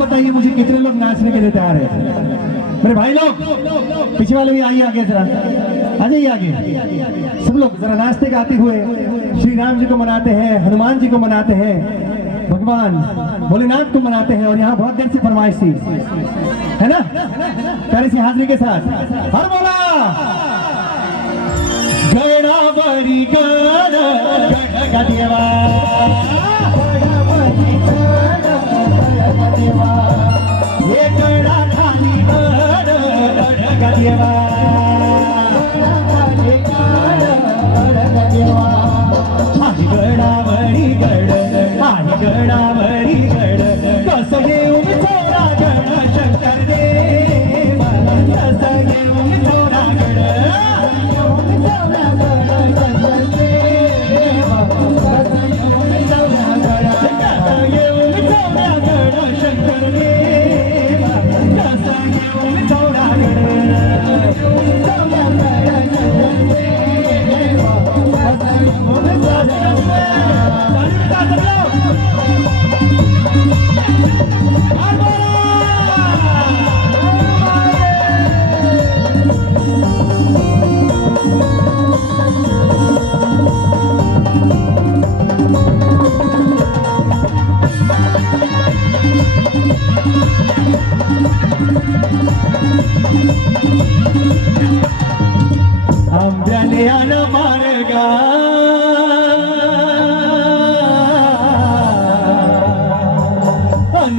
बताइए मुझे कितने लोग नाचने के लिए तैयार है? मेरे भाई लोग, पीछे वाले भी आइए आगे जरा। आ जाइए आगे। सब लोग जरा नाचते गाते हुए श्री राम जी को मनाते हैं, हनुमान जी को मनाते हैं। भगवान भोलेनाथ को मनाते हैं और यहाँ बहुत देर से फरमाइश थी है ना कर सी हाजरी के साथ हर बोला गणावरी गणा गणा का देवा आंब्याने आलं मार्गा अन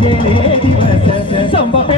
విజయలేది వసంత సంభవ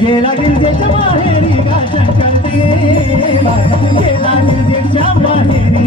गेला गिरजेच्या माहेरी गा शंकर देवा गेला गिरजेच्या माहेरी